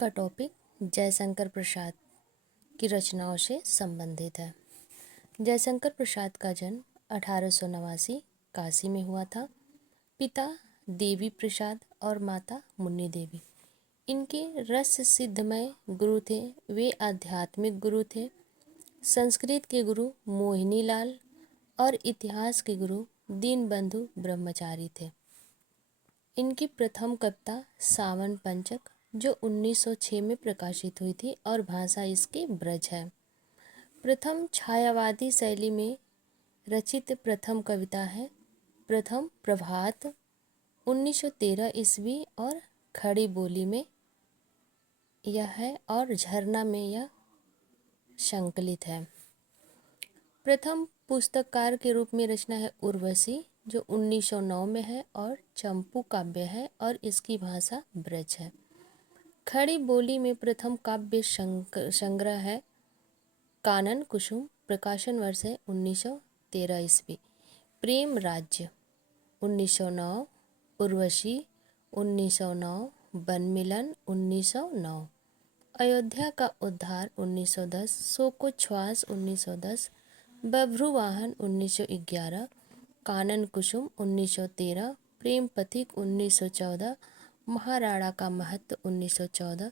का टॉपिक जयशंकर प्रसाद की रचनाओं से संबंधित है। जयशंकर प्रसाद का जन्म 1889 काशी में हुआ था। पिता देवी प्रसाद और माता मुन्नी देवी इनके रस सिद्धमय गुरु थे। वे आध्यात्मिक गुरु थे। संस्कृत के गुरु मोहिनी लाल और इतिहास के गुरु दीनबंधु ब्रह्मचारी थे। इनकी प्रथम कविता सावन पंचक जो 1906 में प्रकाशित हुई थी और भाषा इसकी ब्रज है। प्रथम छायावादी शैली में रचित प्रथम कविता है प्रथम प्रभात 1913 ईस्वी और खड़ी बोली में यह है और झरना में यह संकलित है। प्रथम पुस्तककार के रूप में रचना है उर्वशी जो 1909 में है और चंपू काव्य है और इसकी भाषा ब्रज है। खड़ी बोली में प्रथम काव्य संग्रह है कानन कुसुम, प्रकाशन वर्ष है 1913 ईस्वी। प्रेम राज्य 1909, उर्वशी 1909, बनमिलन 1909, अयोध्या का उद्धार 1910, सो को श्वास 1910, बभ्रुवाहन 1911, कानन कुसुम 1913, प्रेम पथिक 1914, महाराणा का महत्व 1914,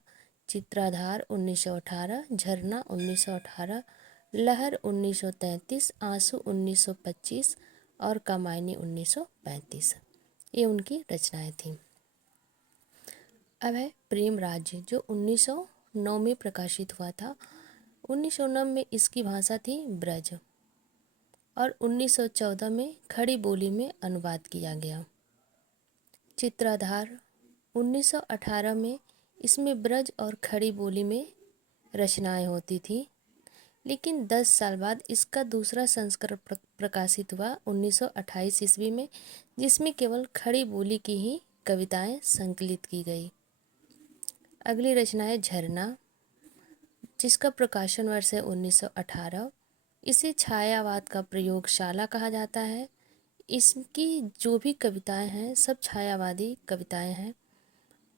चित्राधार 1918, झरना 1918, लहर 1933, आंसू 1925 और कामायनी 1935। ये उनकी रचनाएं थीं। अब है प्रेम राज्य जो 1909 में प्रकाशित हुआ था। 1909 में इसकी भाषा थी ब्रज और 1914 में खड़ी बोली में अनुवाद किया गया। चित्राधार 1918 में इसमें ब्रज और खड़ी बोली में रचनाएं होती थी, लेकिन 10 साल बाद इसका दूसरा संस्करण प्रकाशित हुआ 1928 ईस्वी में, जिसमें केवल खड़ी बोली की ही कविताएं संकलित की गई। अगली रचना है झरना जिसका प्रकाशन वर्ष है 1918। इसे छायावाद का प्रयोगशाला कहा जाता है। इसकी जो भी कविताएं हैं सब छायावादी कविताएं हैं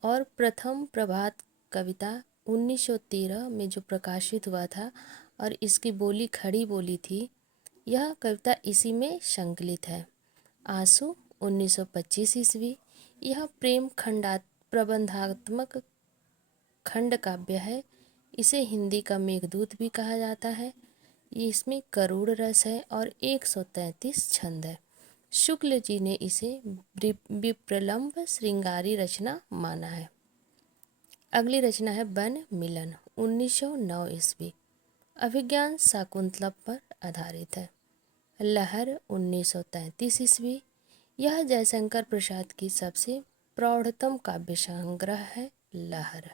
और प्रथम प्रभात कविता 1913 में जो प्रकाशित हुआ था और इसकी बोली खड़ी बोली थी, यह कविता इसी में संकलित है। आंसू 1925 ईस्वी। यह प्रेम प्रबंधात्मक खंड काव्य है। इसे हिंदी का मेघदूत भी कहा जाता है। इसमें करुण रस है और 133 छंद है। शुक्ल जी ने इसे विप्रलंब श्रृंगारी रचना माना है। अगली रचना है वन मिलन 1909 ईस्वी। अभिज्ञान शाकुंतलम पर आधारित है। लहर 1933 ईस्वी। यह जयशंकर प्रसाद की सबसे प्रौढ़तम काव्य संग्रह है लहर।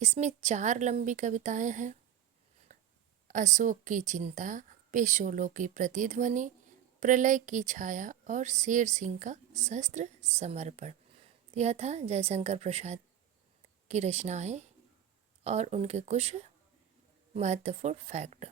इसमें 4 लंबी कविताएं हैं। अशोक की चिंता, पेशोलों की प्रतिध्वनि, प्रलय की छाया और शेर सिंह का शस्त्र समर्पण। यह था जयशंकर प्रसाद की रचनाएं और उनके कुछ महत्वपूर्ण फैक्ट।